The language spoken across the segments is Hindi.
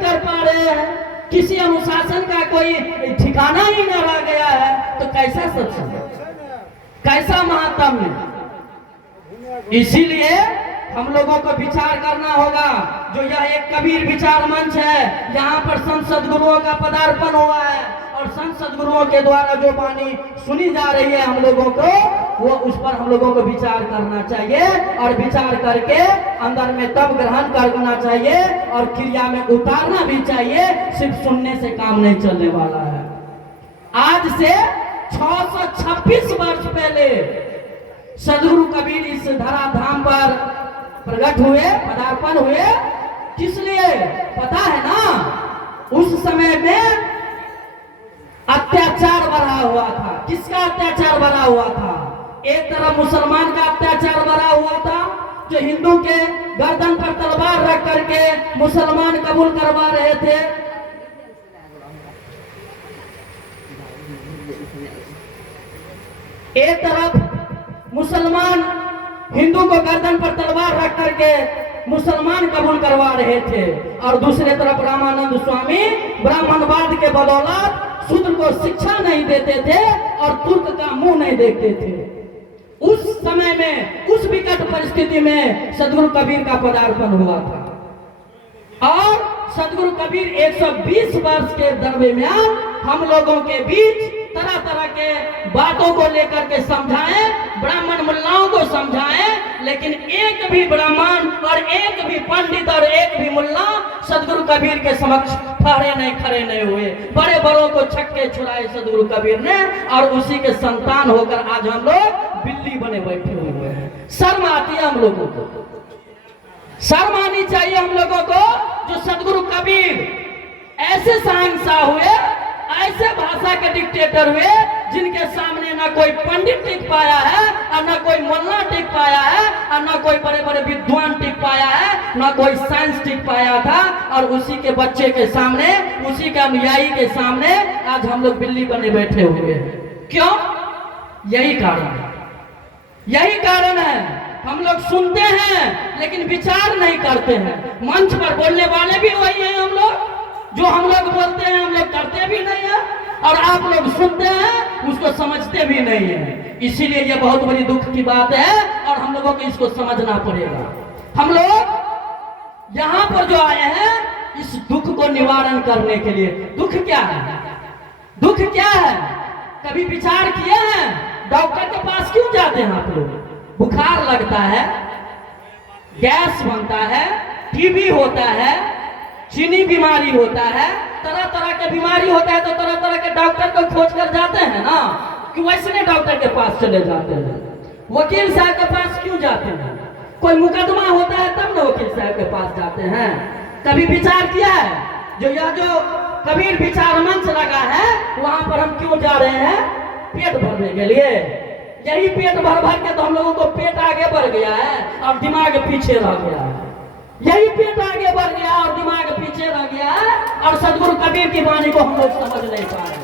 कर पा रहे हैं, किसी अनुशासन का कोई ठिकाना ही न रह गया है, तो कैसा सत्संग, कैसा महात्म्य। इसीलिए हम लोगों को विचार करना होगा। जो यह एक कबीर विचार मंच है, यहाँ पर संत सद्गुरुओं का पदार्पण हुआ है और संत सद्गुरुओं के द्वारा जो वाणी सुनी जा रही है हम लोगों को, वो उस पर हम लोगों को विचार करना चाहिए और विचार करके अंदर में तब ग्रहण करना चाहिए और क्रिया में उतारना भी चाहिए। सिर्फ सुनने से काम नहीं चलने वाला है। आज से 626 वर्ष पहले सद्गुरु कबीर इस धराधाम पर प्रकट हुए, पदार्पण हुए। किस लिए पता है ना? उस समय में अत्याचार बढ़ा हुआ था। किसका अत्याचार बढ़ा हुआ था? एक तरफ मुसलमान का अत्याचार बढ़ा हुआ था, जो हिंदू के गर्दन पर तलवार रख करके मुसलमान कबूल करवा रहे थे। एक तरफ मुसलमान हिंदू को गर्दन पर तलवार रख करके मुसलमान कबूल करवा रहे थे और दूसरे तरफ रामानंद स्वामी ब्राह्मणवाद के बदौलत शूद्र को शिक्षा नहीं देते थे और तुर्क का मुंह नहीं देखते थे। उस समय में, उस विकट परिस्थिति में सद्गुरु कबीर का पदार्पण हुआ था और सद्गुरु कबीर 120 वर्ष के दरमियान हम लोगों के बीच तरह तरह के बातों को लेकर के समझाएं, ब्राह्मण मुल्लाओं को समझाएं, लेकिन एक भी ब्राह्मण और एक भी पंडित और एक भी मुल्ला सद्गुरु कबीर के समक्ष खड़े नहीं हुए। बड़े बड़ों को छक्के छुड़ाए सद्गुरु कबीर ने और उसी के संतान होकर आज हम लोग बिल्ली बने बैठे हुए हैं। शर्म आती है हम लोगों को, शर्म आनी चाहिए हम लोगों को। जो सद्गुरु कबीर ऐसे शहंशाह हुए, ऐसे भाषा के डिक्टेटर हुए, जिनके सामने ना कोई पंडित टिक पाया है और ना कोई मुल्ला टिक पाया है और ना कोई बड़े बड़े विद्वान टिक पाया है, ना कोई साइंस टिक पाया था। और उसी के बच्चे के सामने, उसी के अनुयायी के सामने आज हम लोग बिल्ली बने बैठे हुए हैं। क्यों? यही कारण है, यही कारण है। हम लोग सुनते हैं लेकिन विचार नहीं करते हैं। मंच पर बोलने वाले भी वही हैं हम लोग, जो हम लोग बोलते हैं हम लोग करते भी नहीं है और आप लोग सुनते हैं उसको समझते भी नहीं है। इसीलिए ये बहुत बड़ी दुख की बात है और हम लोगों को इसको समझना पड़ेगा। हम लोग यहाँ पर जो आए हैं इस दुख को निवारण करने के लिए। दुख क्या है? दुख क्या है? कभी विचार किए हैं? डॉक्टर के पास क्यों जाते हैं आप लोग? बुखार लगता है, गैस बनता है, टीबी होता है, चीनी बीमारी होता है, तरह तरह के बीमारी होता है, तो तरह तरह के डॉक्टर को खोज कर जाते हैं ना। कि वैसे डॉक्टर के पास चले जाते हैं, वकील साहब के पास क्यों जाते हैं? कोई मुकदमा होता है तब ना वकील साहब के पास जाते हैं। कभी विचार किया है? जो कबीर विचार मंच लगा है वहां पर हम क्यों जा रहे हैं? पेट भरने के लिए। यही पेट भर भर के तो हम लोगों को पेट आगे बढ़ गया है और दिमाग पीछे रह गया है। यही पेट आगे बढ़ गया और दिमाग पीछे रह गया है और सद्गुरु कबीर की वाणी को हम लोग समझ नहीं पा रहे।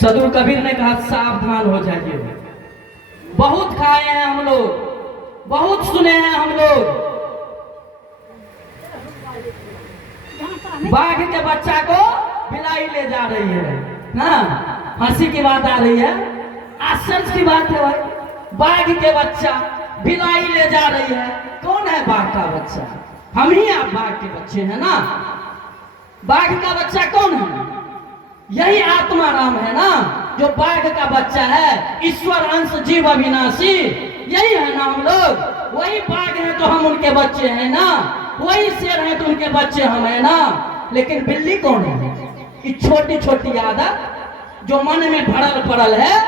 सद्गुरु कबीर ने कहा सावधान हो जाइए। बहुत खाए हैं हम लोग, बहुत सुने हैं हम लोग। बाघ के बच्चा को बिलाई ले जा रही है ना। हंसी की बात आ रही है, आश्चर्य की बात है भाई। बाघ के बच्चा बिलाई ले जा रही है। कौन है बाघ का बच्चा? हम ही आप बाघ के बच्चे हैं ना। बाघ का बच्चा कौन है? यही आत्मा राम है ना, जो बाघ का बच्चा है। ईश्वर अंश जीव अविनाशी, यही है ना हम लोग। वही बाघ है तो हम उनके बच्चे हैं ना, वही शेर है तो उनके बच्चे हम है ना। लेकिन बिल्ली कौन है? ये छोटी छोटी आदत जो मन में भरल पड़ल है,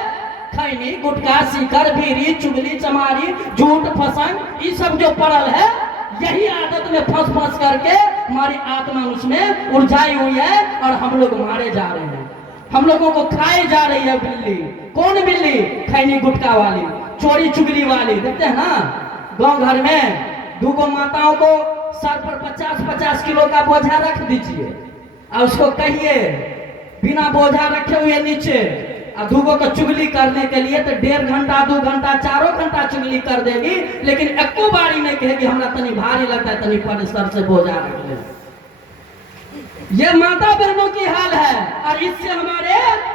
खैनी, गुटखा, सीकर, बीड़ी, चुगली, चमारी, झूठ, फसन, ये सब जो पड़ल है, यही आदत में फंस फंस करके हमारी आत्मा उसमें उलझाई हुई है और हम लोग मारे जा रहे हैं। हम लोगों को खाई जा रही है बिल्ली। कौन बिल्ली? खैनी गुटखा वाली, चोरी चुगली वाली। देखते हैं ना गांव घर में दूगो माताओं को सर पर 50-50 किलो का बोझा रख दीजिए और उसको कहिए बिना बोझा रखे हुए नीचे दूगो का चुगली करने के लिए तो 1.5 घंटा 2 घंटा 4 घंटा चुगली कर देगी, लेकिन एको बारी नहीं कहेगी हमरा तनी भारी लगता है, तनी पर सर से बोझा रख ले। ये माता बहनों की हाल है, और इससे हमारे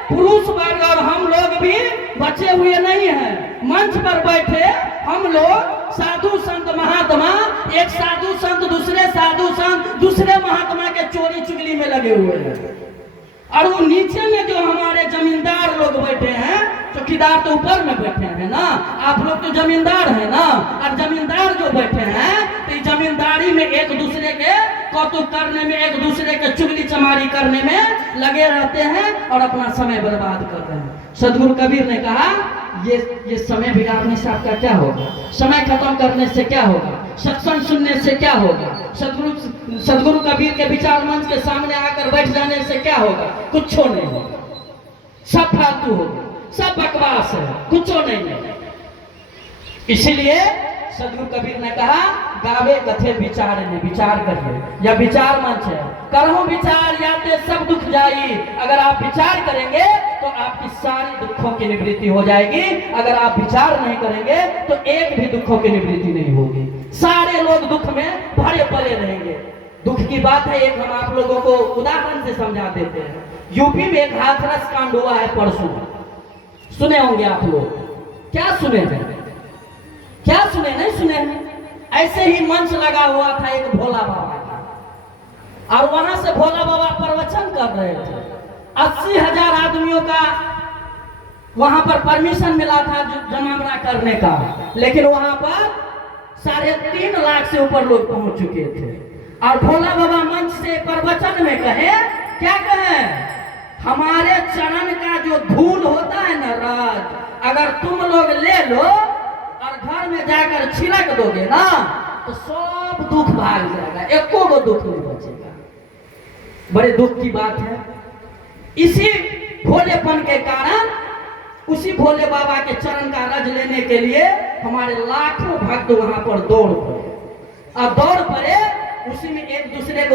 पुरुष वर्ग और हम लोग भी बचे हुए नहीं हैं। मंच पर बैठे हम लोग साधु संत महात्मा, एक साधु संत दूसरे साधु संत दूसरे महात्मा के चोरी चुगली में लगे हुए हैं, और वो नीचे में जो हमारे जमींदार लोग बैठे हैं, चौकीदार तो ऊपर में बैठे हैं ना, आप लोग तो जमींदार हैं ना, और जमींदार जो बैठे हैं तो जमींदारी में एक दूसरे के कौतुक करने में, एक दूसरे के चुगली चमारी करने में लगे रहते हैं और अपना समय बर्बाद कर रहे हैं। सदगुरु कबीर ने कहा ये समय बिगाड़ने से आपका क्या होगा, समय खत्म करने से क्या होगा, सत्संग सुनने से क्या होगा, सदगुरु कबीर के विचार मंच के सामने आकर बैठ जाने से क्या होगा, कुछ नहीं होगा, सब फालतू होगा, सब बकवास है, कुछ नहीं है। इसीलिए सदगुरु कबीर ने कहा गावे कथे विचार ने, विचार करिए, यह विचार मंच है। करहूं विचार याते सब दुख जाई, अगर आप विचार करेंगे तो आपकी सारी दुखों की निवृत्ति हो जाएगी, अगर आप विचार नहीं करेंगे तो एक भी दुखों की निवृत्ति नहीं होगी, सारे लोग दुख में भरे पड़े रहेंगे। दुख की बात है, एक हम आप लोगों को उदाहरण से समझा देते हैं। यूपी में एक हाथरस कांड हुआ है परसों, सुने होंगे आप लोग, क्या सुने हैं, क्या सुने नहीं सुने हैं? ऐसे ही मंच लगा हुआ था एक भोला बाबा का, और वहां से भोला बाबा प्रवचन कर रहे थे। 80,000 आदमियों का वहां पर परमिशन मिला था जमावड़ा करने का, लेकिन वहां पर 3.5 लाख से ऊपर लोग पहुंच चुके थे। और भोला बाबा मंच से प्रवचन में कहे, क्या कहे, हमारे चरण का जो धूल होता है ना राज, अगर तुम लोग ले लो और घर में जाकर छिड़क दोगे ना तो सब दुख भाग जाएगा, एको को दुख नहीं बचेगा। बड़े दुख की बात है। इसी भोलेपन के कारण, उसी भोले बाबा के चरण का रज लेने के लिए हमारे लाखों भक्त वहां पर दौड़ पड़े, और दौड़ पड़े उसी में एक दूसरे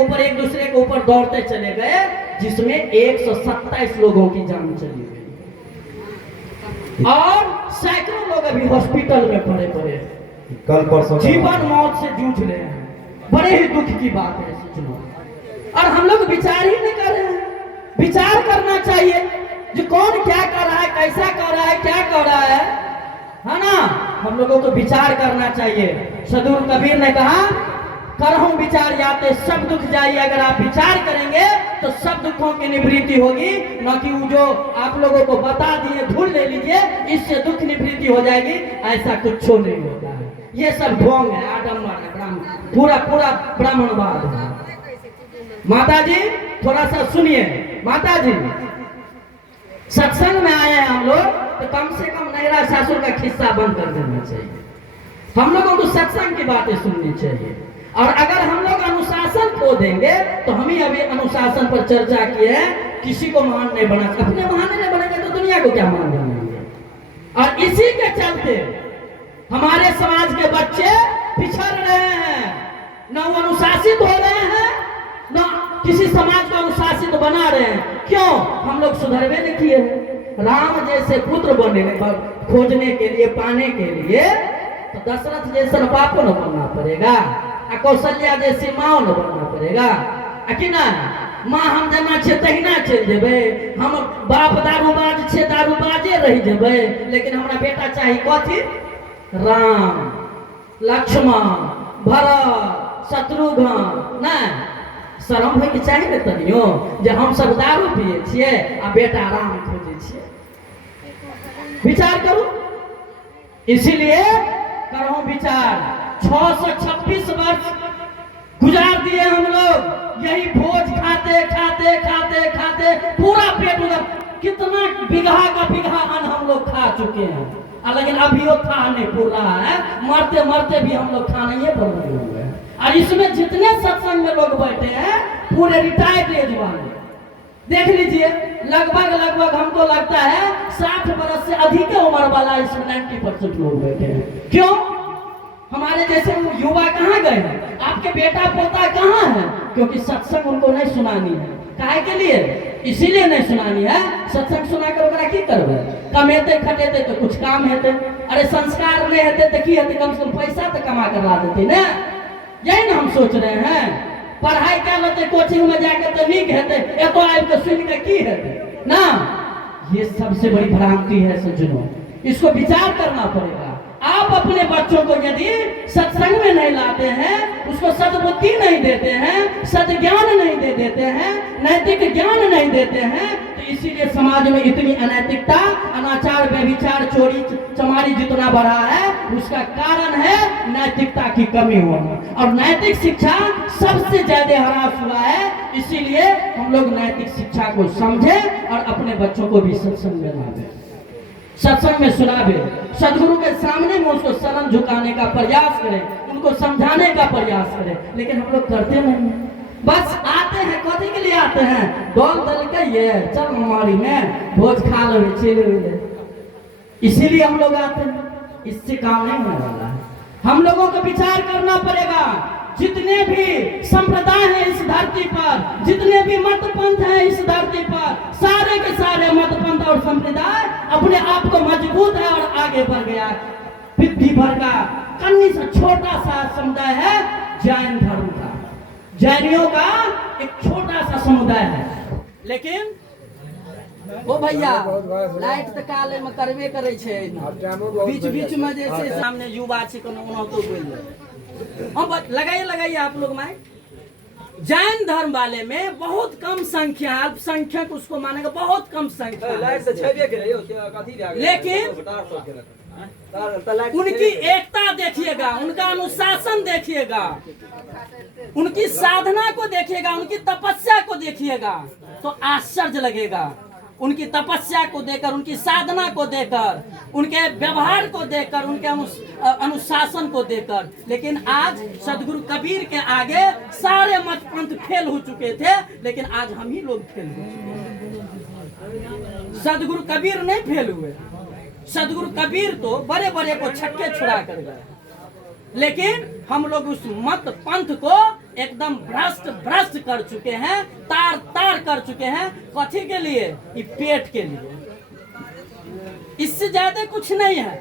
के ऊपर दौड़ते चले गए, जिसमें 127 लोगों की जान चली गई और सैकड़ों लोग अभी हॉस्पिटल में पड़े कल परसों जीवन मौत से जूझ रहे हैं। बड़े ही दुख की बात है सोचना, और हम लोग विचार ही नहीं कर रहे हैं। विचार करना चाहिए जो कौन क्या कर रहा है, कैसा कर रहा है, क्या कर रहा है ना, हम लोगों को विचार करना चाहिए। सदगुरु कबीर ने कहा करहूं विचार याते सब दुख जाइए, अगर आप विचार करेंगे तो सब दुखों की निवृत्ति होगी, न कि वो जो आप लोगों को बता दिए धूल ले लीजिए इससे दुख निवृत्ति हो जाएगी, ऐसा कुछ नहीं होता है। ये सब ढोंग है, आडम्बर है, पूरा ब्राह्मणवाद है। माता जी थोड़ा सा सुनिए, माता जी सत्संग में आए हैं हम लोग, तो कम से कम नैरा सासुर का खिस्सा बंद कर देना चाहिए। हम लोगों को सत्संग की बातें सुननी चाहिए, और अगर हम लोग अनुशासन खो देंगे तो हम ही अभी अनुशासन पर चर्चा की है, किसी को महान नहीं बना, अपने महान नहीं बनेंगे तो दुनिया को क्या महान बनाएंगे। और इसी के चलते हमारे समाज के बच्चे पिछड़ रहे हैं, न वो अनुशासित हो रहे हैं, न किसी समाज को अनुशासित बना रहे हैं। क्यों? हम लोग सुधरवे नहीं किए हैं। राम जैसे पुत्र खोजने के लिए, पाने के लिए तो दशरथ जैसा बाप न बनना पड़ेगा, कौशल्या जैसी माँ न बनना पड़ेगा, कि ना माँ हम जना छे तहिना चल जेबे, हम बाप दारूबाज छे दारूबाजे रह जेबे, लेकिन हमारा बेटा चाहिए कथी, राम लक्ष्मण भरत शत्रुघ्न, ना शरम होय के चाहिए ने तनियो जे हम सब दारू पिए छिए आ बेटा राम खोजे छिए। विचार करू, इसीलिए करो विचार। 626 वर्ष गुजार दिए हम लोग यही भोज खाते खाते खाते खाते, पूरा पेट उधर, कितना बीघा का बीघा अन्न हम लोग खा चुके हैं, लेकिन अभी वो खा नहीं पूर रहा है, मरते मरते भी हम लोग खाने ही पर नहीं हुए हैं। और इसमें जितने सत्संग में लोग बैठे हैं पूरे रिटायर्ड एज वाले, देख लीजिए, लगभग हमको लगता है 60 वर्ष से अधिक उम्र वाला इसमें 90% लोग बैठे हैं। क्यों? हमारे जैसे युवा कहाँ गए हैं? आपके बेटा पोता कहाँ है? क्योंकि सत्संग उनको नहीं सुनानी है। काहे के लिए? इसीलिए नहीं सुनानी है। सत्संग सुना कर ओकरा की करबे, कमेते खटेते तो कुछ काम हेते, अरे संस्कार नहीं हेते तो की हेते, कम से कम पैसा तो कमा कर ला देते ना। यही ना हम सोच रहे हैं। पढ़ाई क्या लेते, कोचिंग में जाकर तो नीक हेते, एतो आबि के सुन के की हेते ना। ये सबसे बड़ी भ्रांति है सज्जनों, इसको विचार करना पड़ेगा। आप अपने बच्चों को यदि सत्संग में नहीं लाते हैं, उसको सद्बुद्धि नहीं देते हैं, सद्ज्ञान नहीं दे देते हैं, नैतिक ज्ञान नहीं देते हैं, तो इसीलिए समाज में इतनी अनैतिकता, अनाचार, व्यभिचार, चोरी चमारी जितना बढ़ा है, उसका कारण है नैतिकता की कमी होना। और नैतिक शिक्षा सबसे ज्यादा ह्रास हुआ है। इसीलिए हम लोग नैतिक शिक्षा को समझे और अपने बच्चों को भी सत्संग में लावे, सत्संग में सुनावे, सदगुरु के सामने में उसको शरण झुकाने का प्रयास करें, उनको समझाने का प्रयास करें। लेकिन हम लोग करते नहीं, बस आते हैं, कथी के लिए आते हैं, डोल दल के ये चल हमारी में भोज खा लो चिल, इसीलिए हम लोग आते हैं। इससे काम नहीं होने वाला है। हम लोगों को विचार करना पड़ेगा। जितने भी संप्रदाय हैं इस धरती पर, जितने भी मत पंथ हैं इस धरती पर, सारे के सारे मत पंथ और संप्रदाय अपने आप को मजबूत है और आगे बढ़ गया। पृथ्वी भर का कन्नी सा छोटा सा समुदाय है जैन धर्म का, जैनियों का एक छोटा सा समुदाय है। लेकिन ओ भैया लाइट तो काले में करबे करे छे, बीच बीच में जैसे सामने युवा छे कोनो ओना तो बोल हम लगाइए आप लोग में। जैन धर्म वाले में बहुत कम संख्या, अल्पसंख्यक उसको मानेगा, बहुत कम संख्या, लेकिन उनकी एकता देखिएगा, उनका अनुशासन देखिएगा, उनकी साधना को देखिएगा, उनकी तपस्या को देखिएगा तो आश्चर्य लगेगा। उनकी तपस्या को देखकर, उनकी साधना को देखकर, उनके व्यवहार को देखकर, उनके अनुशासन को देखकर। लेकिन आज सदगुरु कबीर के आगे सारे मत पंथ फेल हो चुके थे, लेकिन आज हम ही लोग फेल हो चुके। सदगुरु कबीर नहीं फेल हुए, सदगुरु कबीर तो बड़े बड़े को छक्के छुड़ा कर गए, लेकिन हम लोग उस मत पंथ को एकदम भ्रष्ट कर चुके हैं, तार कर चुके हैं। कथी के लिए? ये पेट के लिए, इससे ज्यादा कुछ नहीं है।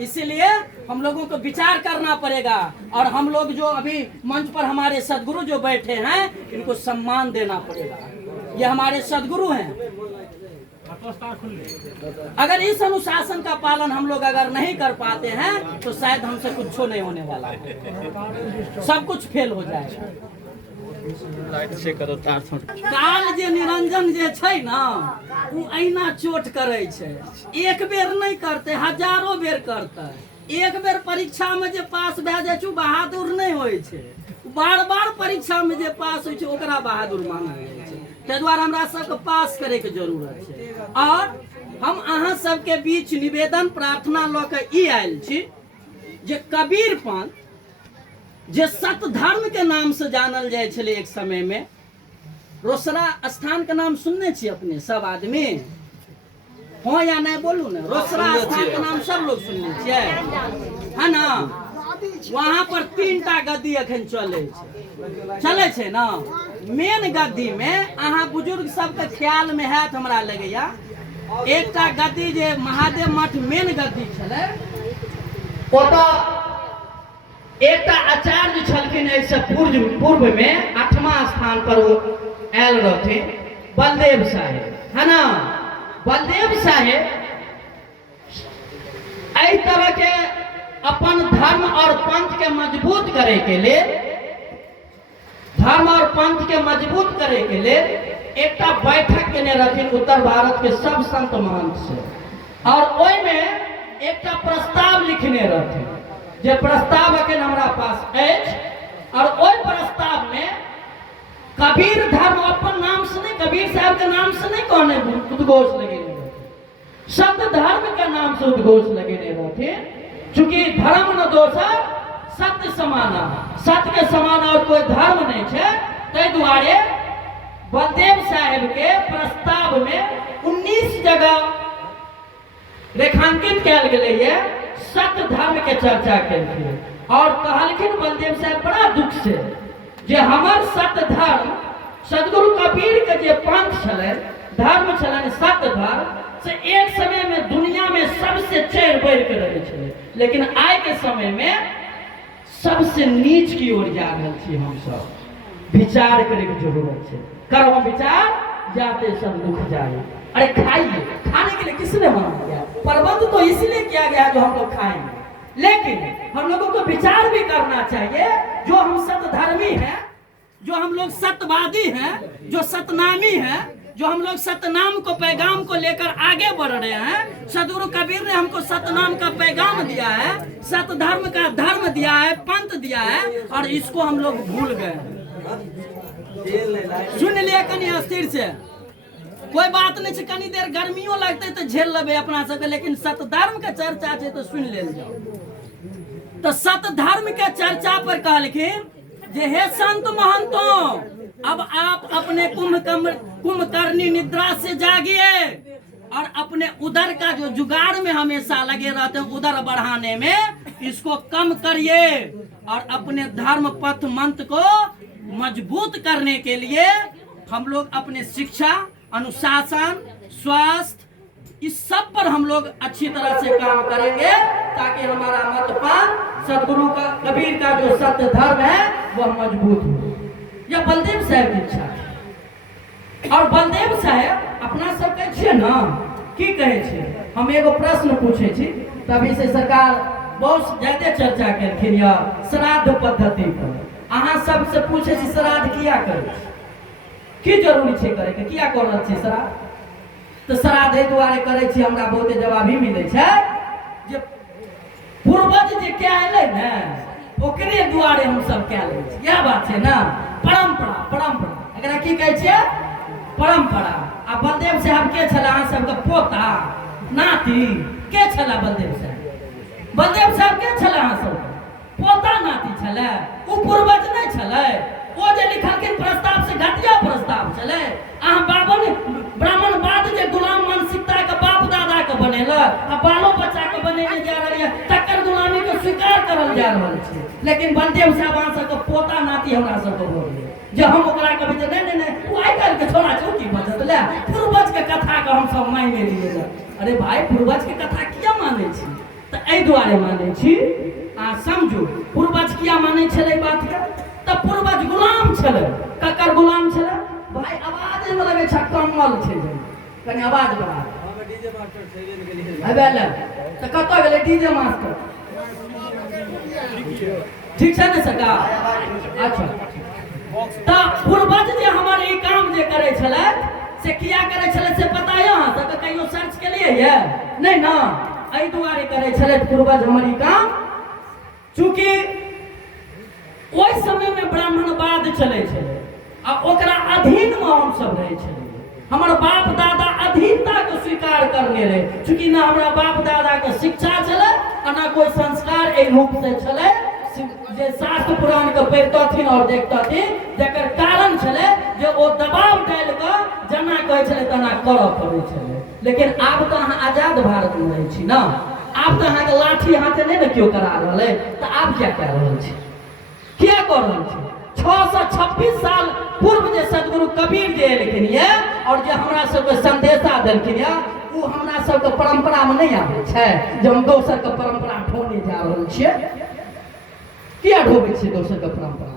इसीलिए हम लोगों को विचार करना पड़ेगा। और हम लोग जो अभी मंच पर हमारे सदगुरु जो बैठे हैं, इनको सम्मान देना पड़ेगा। ये हमारे सदगुरु हैं। अगर इस अनुशासन का पालन हम लोग अगर नहीं कर पाते हैं तो शायद हमसे कुछ नहीं होने वाला है, सब कुछ फेल हो जाएगा। काल जे निरंजन जे छै ना, वो अहिना चोट करे छै, एक बेर नहीं करते, हजारों बेर करते। एक बेर परीक्षा में जे पास भए जाय छै बहादुर नहीं होय छै, बार बार परीक्षा में जे पास होय छै ओकरा बहादुर मानल जाइ छै। ताहि दुआरे हमरा सबके पास करे के जरूरत छै। और हम अहाँ सबके बीच निवेदन प्रार्थना लऽ के ई आयल छी जे कबीर पंथ जे सत धर्म के नाम से जानल जाय छले एक समय में, रोसड़ा स्थान के नाम सुनने छी अपने सब आदमी, हाँ या नहीं बोलू ना? रोसड़ा स्थान के नाम सब लोग सुनने छियै, है ना? वहाँ पर 3टा गद्दी अखन चले छे ना। मेन गद्दी में अहाँ बुजुर्ग सबके ख्याल में हैत हमरा लगैया, एकटा गद्दी जे महादेव मठ मेन गद्दी छलै, ओतऽ एकटा आचार्य छलखिन, ऐसे पूर्व में 8वां स्थान पर वो आयल रहथिन, बलदेव साहेब, है ना? बलदेव साहेब एहि तरह के अपन धर्म और पंथ के मजबूत करे के लिए, धर्म और पंथ के मजबूत करे के लिए एकटा बैठक केने रहथिन उत्तर भारत के सब संत महंत से, और ओहि में एकटा प्रस्ताव लिखने रहथिन, जे प्रस्ताव अखन हमरा पास अछि। और ओहि प्रस्ताव में कबीर धर्म अपन नाम से नहीं, कबीर साहब के नाम से नहीं कहने उद्घोष लगेने रहथिन, सत धर्म के नाम से उद्घोष लगेने रहथिन। चूंकि धर्म न दोसर सत्य समाना, सत्य के समान और कोई धर्म नहीं है, ताहि दुआरे बलदेव साहेब के प्रस्ताव में 19 जगह रेखांकित कयल गेलै सत्य धर्म के चर्चा केलखिन। और कहलखिन बलदेव साहेब बड़ा दुख से जे हमर सत्य धर्म सदगुरु कबीर के जे पंथ छलै, धर्म छलनि सत्य धर्म से एक समय में दुनिया में सबसे चढ़ बढ़ के रहे छे, लेकिन आइ के समय में सबसे नीच की ओर जा रहे छी। हम सब विचार करे की जरूरत है। करो विचार, जाते सब दुख जाए। अरे खाइए, खाने के लिए किसने मना किया? प्रबंध तो इसलिए किया गया जो हम लोग खाएंगे, लेकिन हम लोगों को विचार भी करना चाहिए। जो हम सतधर्मी हैं, जो हम लोग सत्यवादी हैं, जो सतनामी हैं, जो हम लोग सतनाम को पैगाम को लेकर आगे बढ़ रहे हैं। सदगुरु कबीर ने हमको सतनाम का पैगाम दिया है, सतधर्म का धर्म दिया है, पंथ दिया है, और इसको हम लोग भूल गए। सुन लिया कनी अस्थिर से, कोई बात नहीं, कनी देर गर्मियों लगते तो झेल लेबे अपना सबके, लेकिन सतधर्म के चर्चा है तो सुन ले जाओ। तो सतधर्म के चर्चा पर कहलखिन जे हे संत महंतों, अब आप अपने कुंभकर्णी निद्रा से जागिए और अपने उदर का जो जुगाड़ में हमेशा लगे रहते हैं, उदर बढ़ाने में, इसको कम करिए और अपने धर्म पथ मंत्र को मजबूत करने के लिए हम लोग अपने शिक्षा, अनुशासन, स्वास्थ्य, इस सब पर हम लोग अच्छी तरह से काम करेंगे, ताकि हमारा मतपान सदगुरु का कबीर का जो सत्य धर्म है वह मजबूत हो। यह बलदेव साहब की इच्छा थी। और बलदेव साहब अपना सब कहै छियै ना, की कहै छै? हम एगो प्रश्न पूछे छी, तभी से सरकार बहुत ज्यादा चर्चा केलखिन या श्राद्ध पद्धति पर। अहाँ सबसे पूछे छी श्राद्ध किया करे छी? की जरूरी छै करे के? किया कर रहल छी श्राद्ध? तो श्राद्ध एहि दुआरे करे छी, हमरा बहुते जवाब ही मिले छै जे पूर्वज जे क्या एलै ने, ओकरे दुआरे हम सब क्या ले छी। यह बात छै ना, परंपरा। परंपरा एकरा की कहै छियै? परंपरा। आ बलदेव साहब के छला अहाँ सबके पोता नाती? के छला बलदेव साहब? बलदेव साहब के छला अहाँ सबके पोता नाती छलै? ओ पूर्वज नहीं छलै? ओ जे लिखलखिन प्रस्ताव से घटिया प्रस्ताव छलै। अहाँ बाबन ब्राह्मणवाद जे गुलाम मानसिकता के बाप दादा के बनेला आ बालो बच्चा के बनेने जा रहल है, तकर गुलामी के स्वीकार करल जा रहल छै। लेकिन बलदेव साहब अहाँ सबके पोता नाती हमरा सबके बोल जे हम ओकरा कहबै जे नहीं नहीं ओ आइ काल्हि के छोड़ा छौ, की बजत ले पूर्वज के कथा के हम सब मानि लियै। अरे भाई, पूर्वज के कथा किया मानै छी? तो एहि दुआरे मानै छी, आ समझू पूर्वज किया मानै छलै बात के? तो पूर्वज गुलाम छलै। ककर गुलाम छलै? भाई आवाज में लगे छै कमल छै, कनी आवाज बढ़ा। डीजे मास्टर छेबे ने गेलिए अबे ले त कतौ गेलै डीजे मास्टर? ठीक छै ने सरकार? अच्छा, तो पूर्वज जे हमर ई काम जे करे छलै से किया करे छलै से पता है? अहाँ सबके कहियो सर्च केलिए ये? नहीं ना। एहि दुआरे करे छलै पूर्वज हमर ई काम, चूंकि ओइ समय में ब्राह्मणवाद चले छलै आ ओकरा अधीन में हम सब रहे छलिए। हमर बाप दादा अधीनता को स्वीकार करने रहे, चूंकि ना हमरा बाप दादा के शिक्षा छलै आ ना कोई संस्कार एहि रूप से छलै जे शास्त्र पुराण के पढ़तथिन और देखतथिन, जेकर कारण छलै जे ओ दबाव डाल के जना कहै छलै तना करऽ पड़ै छलै। लेकिन आब तो अहाँ आजाद भारत में रहै छी ना, आब तो अहाँ के लाठी हाथे नहीं ने क्यों करा रहल है, तो आब क्या कह रहल छी? क्या कर रहल छी? 626 साल पूर्व जे सदगुरु कबीर जे एलखिन ये और जे हमरा सबके संदेशा देलखिन ये, वो हमरा सबके परंपरा में नहीं आबै छै जे हम दोसर के परंपरा ढोने जा रहल छियै। किया ढोबै छियै दोसर के परंपरा?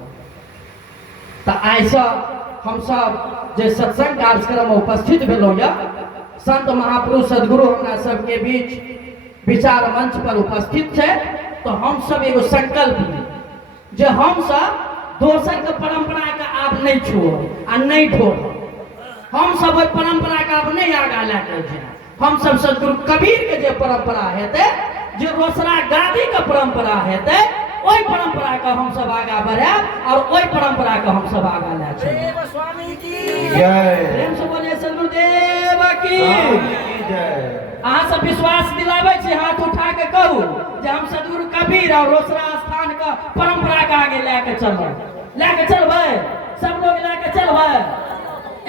तो आइसँ हम सब जे सत्संग कार्यक्रम में उपस्थित भेलौं ये, संत महापुरुष सदगुरु हमरा सबके बीच विचार मंच पर उपस्थित छै, तो हम सब एगो संकल्प ली जे हम सब दोसर के परंपरा के आब नहीं छोड़ आ नहीं ढोड़। हम सब ओइ परंपरा के आब नहीं आगा लेके जाए। हम सब सदगुरु कबीर के जे परंपरा हेतै, जे रोसड़ा गादी के परंपरा हेतै, ओइ परंपरा के हम सब आगा बढ़ाएब और ओइ परंपरा के हम सब आगा ले चलब। स्वामी की जय। प्रेम से बोलिए सदगुरुदेव की जय। अहाँ सब विश्वास दिलाबै छी, हाथ उठा के कहू जे हम सदगुरु कबीर और रोसड़ा स्थान का परंपरा के आगे लेके चलबै। लेके चलबै? सब लोग लेके चलबै?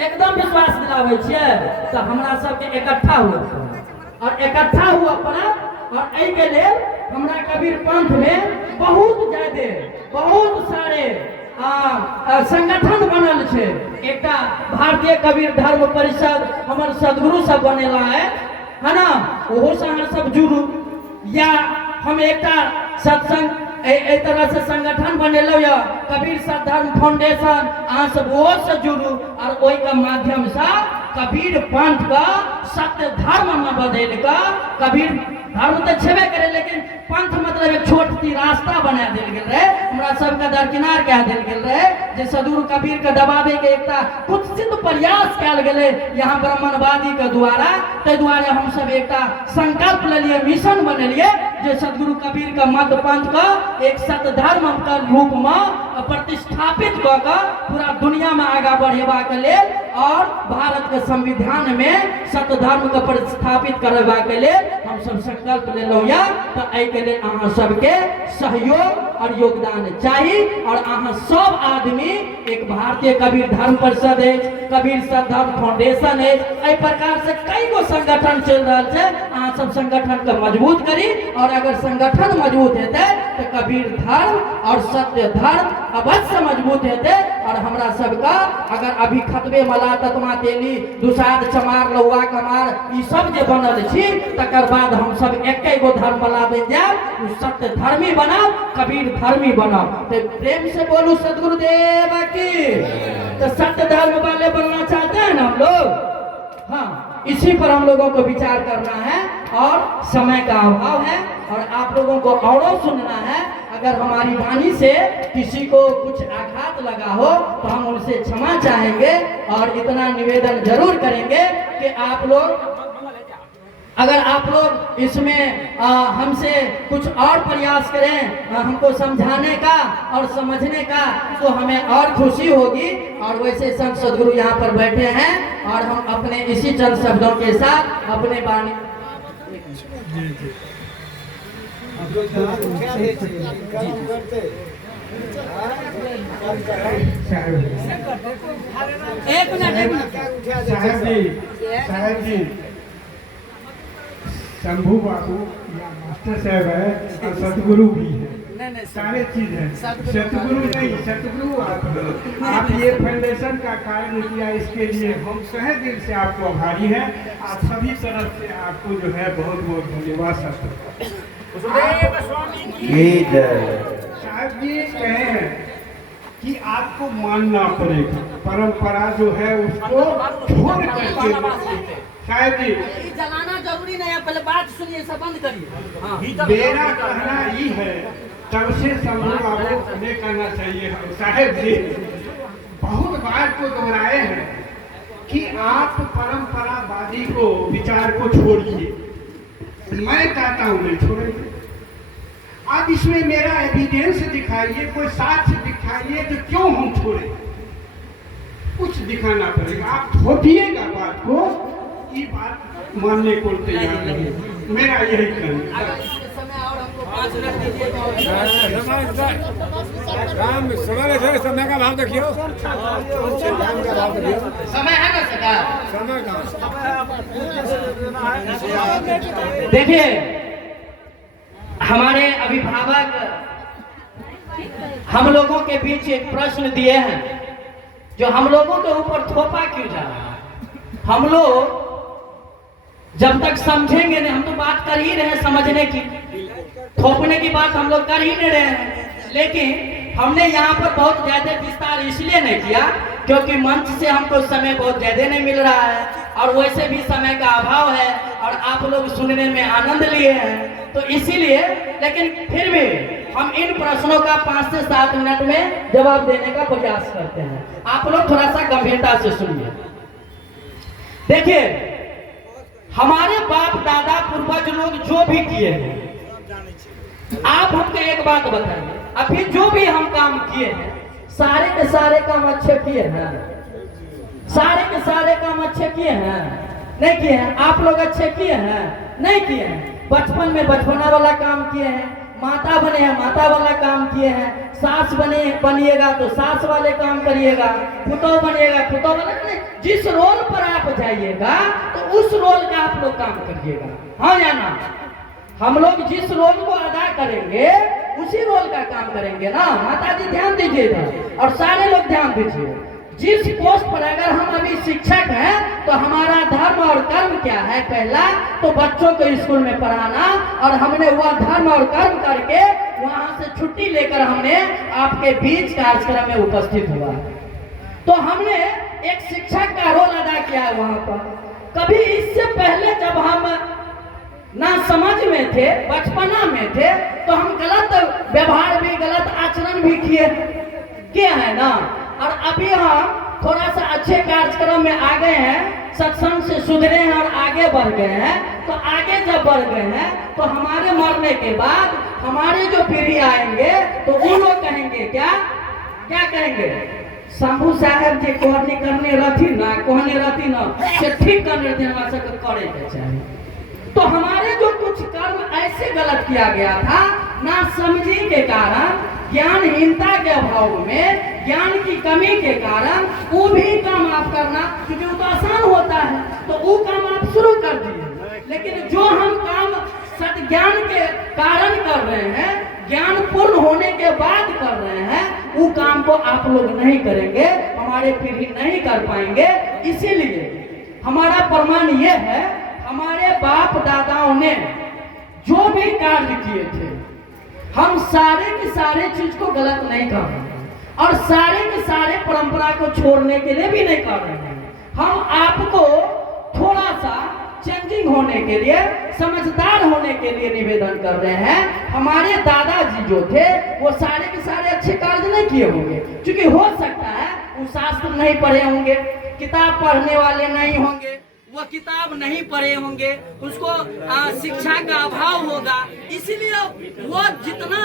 एकदम विश्वास दिलाबै छियै। तो हमरा सबके इकट्ठा हुआ और इकट्ठा हुआ पड़त, और एहि के लेल हमरा कबीर पंथ में बहुत ज्यादा बहुत सारे संगठन बनल छै। एकटा भारतीय कबीर धर्म परिषद हमारे सदगुरु सब बनेला है ना, वो सब जुड़ू, या हम एक सत्संग ए तरह से संगठन बनेलो या कबीर सद्धर्म फाउंडेशन, अहाँ सब वो से जुड़ू और ओई का माध्यम से कबीर पंथ का सत्य धर्म में बदल का, कबीर धर्म तो छेबे करे लेकिन पंथ मतलब एक छोट सी रास्ता बना दिल गेल रहे, हमरा सबके दरकिनार कह दिल गेल रहे, जे सदगुरु कबीर के दबावे के एकटा कुत्सित प्रयास कयल गेले यहाँ ब्राह्मणवादी के द्वारा। ते द्वारे हम सब एकटा संकल्प लेलिए, मिशन बनेलिए जे सदगुरु कबीर के मत पंथ का एक सत्य धर्म के रूप में प्रतिष्ठापित क के पूरा दुनिया में आगा बढ़ेबा के लेल और भारत के संविधान में सत्य धर्म के प्रतिष्ठापित करबा के लेल हम सब संकल्प लेलहुँ या। तो एहि के लेल अहाँ सबके सहयोग और योगदान चाहिए और अहाँ सब आदमी एक भारतीय कबीर धर्म परिषद है, कबीर सद्धर्म फाउंडेशन है, एहि प्रकार से कई गो संगठन चल रहा है। अहाँ सब संगठन के मजबूत करी और अगर संगठन मजबूत हेते तो कबीर धर्म और सत्य धर्म अवश्य मजबूत हेते। और हमरा सबका अगर अभी खतबे मला ततमा तेली दुसाद चमार लौआ कमार ई सब जे बनल छी तकर बाद हम सब एके गो धर्म वाला बन जाए, सत्य धर्मी बनाओ, कबीर धर्मी बनाओ। तो प्रेम से बोलू सदगुरुदेव की। तो सत्य धर्म वाले बनना चाहते हैं ना हम लोग, हाँ, इसी पर हम लोगों को विचार करना है और समय का अभाव है और आप लोगों को और सुनना है। अगर हमारी वाणी से किसी को कुछ आघात लगा हो तो हम उनसे क्षमा चाहेंगे और इतना निवेदन जरूर करेंगे कि आप लोग अगर आप लोग इसमें हमसे कुछ और प्रयास करें हमको समझाने का और समझने का तो हमें और खुशी होगी। और वैसे संत सदगुरु यहाँ पर बैठे हैं और हम अपने इसी चंद शब्दों के साथ अपने वाणी एक मिनट साहब जी शंभू बाबू या मास्टर साहब है और सतगुरु भी है, सारे चीज है। सतगुरु नहीं, सतगुरु आप ये फाउंडेशन का कार्य किया, इसके लिए हम तहे दिल से आपको आभारी हैं। आप सभी तरफ से आपको जो है बहुत बहुत धन्यवाद। साहब जी कहे हैं कि आपको मानना पड़ेगा, परंपरा जो है उसको छोड़ करके। साहब जी जलाना जरूरी नहीं है, पहले बात सुनिए, सब बंद करिए। मेरा कहना ये है, तब से शंभू बाबू हमें कहना चाहिए। साहब जी बहुत बार को दोहराए हैं कि आप परंपरावादी को विचार को छोड़िए, मैं कहता हूँ नहीं छोड़ेंगे। आप इसमें मेरा एविडेंस दिखाइए, कोई साक्ष्य दिखाइए तो क्यों हम छोड़े, कुछ दिखाना पड़ेगा। आप थोपिएगा बात को, ये बात मानने को तैयार नहीं, मेरा यही कहना। समय का भाव देखियो, समय है ना सरकार, समय का देखिए हमारे अभिभावक हम लोगों के बीच एक प्रश्न दिए हैं जो हम लोगों के ऊपर थोपा क्यों जा रहा है। हम लोग जब तक समझेंगे नहीं, हम तो बात कर ही रहे हैं समझने की, थोपने की बात हम लोग कर ही नहीं रहे हैं। लेकिन हमने यहाँ पर बहुत ज्यादा विस्तार इसलिए नहीं किया क्योंकि मंच से हमको समय बहुत ज्यादा नहीं मिल रहा है और वैसे भी समय का अभाव है और आप लोग सुनने में आनंद लिए हैं, तो इसीलिए। लेकिन फिर भी हम इन प्रश्नों का 5 से 7 मिनट में जवाब देने का प्रयास करते हैं। आप लोग थोड़ा सा गंभीरता से सुनिए। देखिए हमारे बाप दादा पूर्वज लोग जो भी किए हैं, आप हमको एक बात बताइए, अभी जो भी हम काम किए हैं सारे के सारे काम अच्छे किए हैं, सारे के सारे काम अच्छे किए हैं, नहीं किए हैं। आप लोग अच्छे किए हैं, नहीं किए हैं। बचपन में बचपना वाला काम किए हैं, माता बने हैं माता वाला काम किए हैं, सास बनिएगा तो सास वाले काम करिएगा, पुतौ बनिएगा पुतौ वाला। जिस रोल पर आप जाइएगा तो उस रोल का आप लोग काम करिएगा, हाँ या ना। हम लोग जिस रोल को अदा करेंगे उसी रोल का काम करेंगे ना। माता जी ध्यान दीजिएगा और सारे लोग ध्यान दीजिए। जिस पोस्ट पर अगर हम अभी शिक्षक हैं तो हमारा धर्म और कर्म क्या है? पहला तो बच्चों को स्कूल में पढ़ाना, और हमने वह धर्म और कर्म करके वहां से छुट्टी लेकर हमने आपके बीच कार्यक्रम में उपस्थित हुआ। तो हमने एक शिक्षक का रोल अदा किया है वहां पर। कभी इससे पहले जब हम ना समझ में थे, बचपना में थे, तो हम गलत व्यवहार भी, गलत आचरण भी किए हैं ना। और अभी हम थोड़ा सा अच्छे कार्यक्रम में आ गए हैं, सत्संग से सुधरे हैं और आगे बढ़ गए हैं। तो आगे जब बढ़ गए हैं तो हमारे मरने के बाद हमारे जो पीढ़ी आएंगे तो वो लोग कहेंगे क्या कहेंगे? शंभू साहब जी कहनी करने रहती ना से ठीक करने देना सबके करे के चाहिए। तो हमारे जो कुछ कर्म ऐसे गलत किया गया था, ना समझी के कारण, ज्ञानहीनता के अभाव में, ज्ञान की कमी के कारण वो भी काम आप करना, क्योंकि वो तो आसान होता है, तो वो काम आप शुरू कर दिए। लेकिन जो हम काम सत ज्ञान के कारण कर रहे हैं, ज्ञान पूर्ण होने के बाद कर रहे हैं, वो काम को आप लोग नहीं करेंगे, हमारे पीढ़ी नहीं कर पाएंगे। इसीलिए हमारा प्रमाण ये है, हमारे बाप दादाओं ने जो भी कार्य किए थे, हम सारे के सारे चीज को गलत नहीं कर रहे हैं, और सारे के सारे परंपरा को छोड़ने के लिए भी नहीं कर रहे हैं। हम आपको थोड़ा सा चेंजिंग होने के लिए, समझदार होने के लिए निवेदन कर रहे हैं। हमारे दादाजी जो थे वो सारे के सारे अच्छे कार्य नहीं किए होंगे, क्योंकि हो सकता है वो शास्त्र नहीं पढ़े होंगे, किताब पढ़ने वाले नहीं होंगे, वो किताब नहीं पढ़े होंगे, उसको शिक्षा का अभाव होगा, इसलिए वो जितना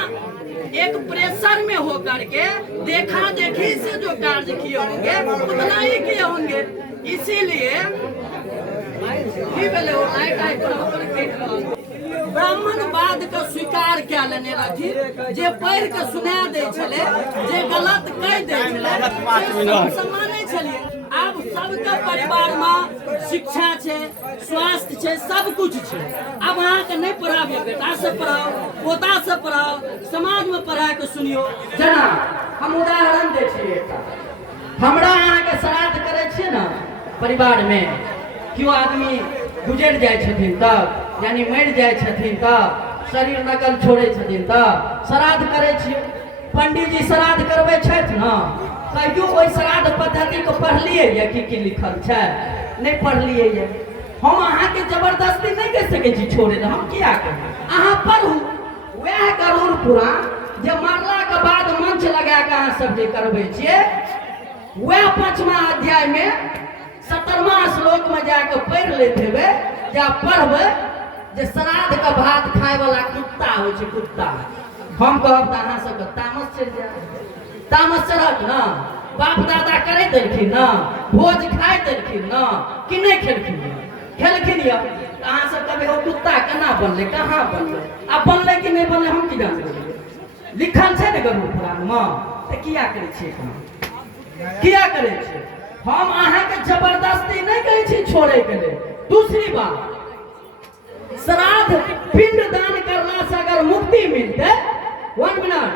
एक प्रेशर में होकर के देखा देखी से जो कार्य किए होंगे उतना ही किए होंगे। इसीलिए ब्राह्मणवाद का स्वीकार क्या लेने रखी, जे पढ़ के सुना दे छले, जे गलत कह दे छले, सम्माने छलिए। अब सबके परिवार में शिक्षा छे, स्वास्थ्य छे, सब कुछ छे। अब अहाँ के नहीं पढ़ाबे, बेटा से पढ़ाओ, पोता से पढ़ाओ, समाज में पढ़ा के सुनियो। जना हम उदाहरण दे छिए, हमरा अहाँ के श्राद्ध करे छिए ना परिवार में, क्यों आदमी गुजर जाए छथिन तब, यानी मर जाए छथिन तब, शरीर नकल छोड़े छथिन तब श्राद्ध करे छिए। पंडित जी श्राद्ध करबै छथि ना, कहियो ओहि श्राद्ध पद्धति को पढ़लिए या की लिखल छै? नहीं पढ़लिए ये। हम अहाँ के जबरदस्ती नहीं कह सके छी छोड़े, हम किया करें? अहाँ पढ़ू, वह गरुड़ पुराण जे मरला के बाद मंच लगा के अहाँ सब जे करबै छिए, वह 5वां अध्याय में 17वां श्लोक में जाके पढ़ लेते हुए, या पढ़बै जे श्राद्ध का भात खाए वाला कुत्ता हो छै, कुत्ता। हम कहब त अहाँ सबके तामस चलि जायत। तामस चढ़त ना, बाप दादा करे देलखिन ना, भोज खाए देलखिन ना, कि नहीं खेलखिन? खेलखिन या अहाँ सब कहबै हो कुत्ता केना बनले, कहाँ बनले, आ बनले कि नहीं बनले हम की जानबै? लिखल छै ने गरुड़ पुराण में, त किया करे छियै काम? किया करे छियै? हम अहाँ के जबरदस्ती नहीं कहै छी छोड़े के लिए। दूसरी बात, श्राद्ध पिंड दान करला से अगर मुक्ति मिलते, 1 मिनट,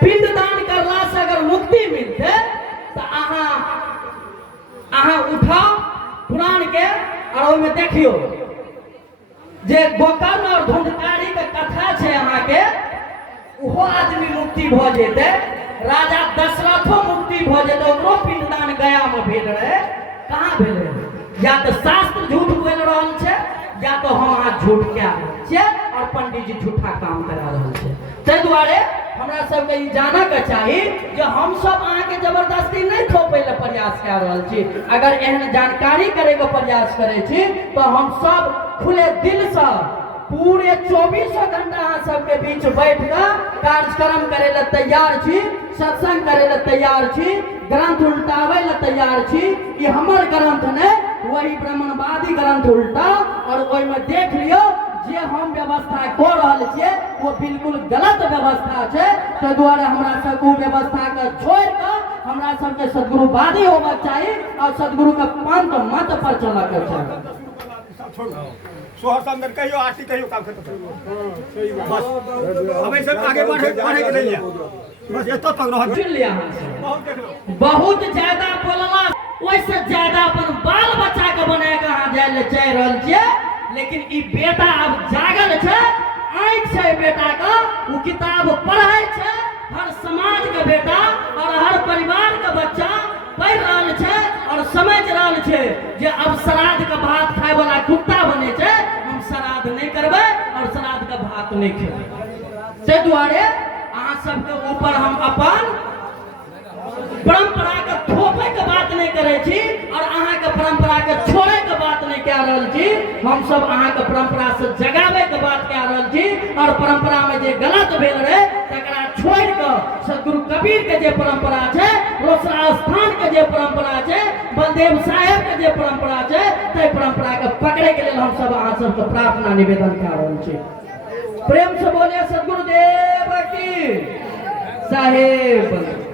पिंड दान करला से अगर मुक्ति मिलते तो अहाँ उठाओ पुराण के और ओमे देखियो जे गोकर्ण और धुंधकारी के कथा छै अहाँ के, वो आदमी मुक्ति भ जेते। राजा दशरथो मुक्ति भ जेते, ओकरो पिंडदान गया में भेल रहे, कहाँ भेल रहे? या तो शास्त्र झूठ बोल रहल छै, या तो हम अहाँ झूठ क्या छियै और पंडित जी झूठा काम करा रहल छै। ताहि दुआरे हमरा सबके ई जानऽ के चाही जे हम सब अहाँ के जबरदस्ती नहीं थोपे ले प्रयास कऽ रहल छी। अगर एहन जानकारी करे के प्रयास करे छी तो हम सब खुले दिल से पूरे 24 घंटा अहाँ सबके बीच बैठ कर कार्यक्रम करे ला तैयार छी, सत्संग करे ला तैयार छी, ग्रंथ उल्टावे ला तैयार छी। ये हमर ग्रंथ ने, वही ब्राह्मणवादी ग्रंथ उल्टा, और ओहि में देख लियो जे हम व्यवस्था कऽ रहल छियै वो बिल्कुल गलत व्यवस्था छै। ताहि दुआरे हमरा सब ओ व्यवस्था के छोड़ कर हमरा सबके सदगुरुवादी होबा चाहिए और सदगुरु के पंथ मत पर चलऽ के चाहिए। सोहर अंदर कहियो आरती कहियो काम खत्म। बस अब सब आगे बढ़े के नहीं है। बस एतो तक रह सुन लिया हमसे बहुत देख लो बहुत ज्यादा बोलला वैसे ज्यादा अपन बाल बच्चा के बना के अहाँ जाय ले चाह रहल छियै लेकिन ई बेटा अब जागल छै आँख छै बेटा का वो किताब पढ़ै छै हर समाज के बेटा और हर परिवार के बच्चा पढ़ रहल छै और समझ रहल छै जे अब श्राद्ध के भात खाय वाला कुत्ता बने छै हम श्राद्ध नहीं करबै और श्राद्ध के भात नहीं खेबै ताहि दुआरे अहाँ सबके ऊपर हम अपन परंपरा के थोपे के बात नहीं करे छी और अहाँ के परंपरा के छोड़े के बात नहीं कह रहल छी हम सब अहाँ के परंपरा से जगावे के बात कह रहल छी और परंपरा में जे गलत भेल रहे तकरा छोड़ के सदगुरु कबीर के जे परंपरा छै रोसड़ा स्थान के जे परंपरा छै बलदेव साहेब के जे परंपरा छै ताहि परंपरा के पकड़े के लेल हम सब अहाँ सबके प्रार्थना निवेदन कह रहल छी प्रेम से बोले सदगुरुदेव की साहेब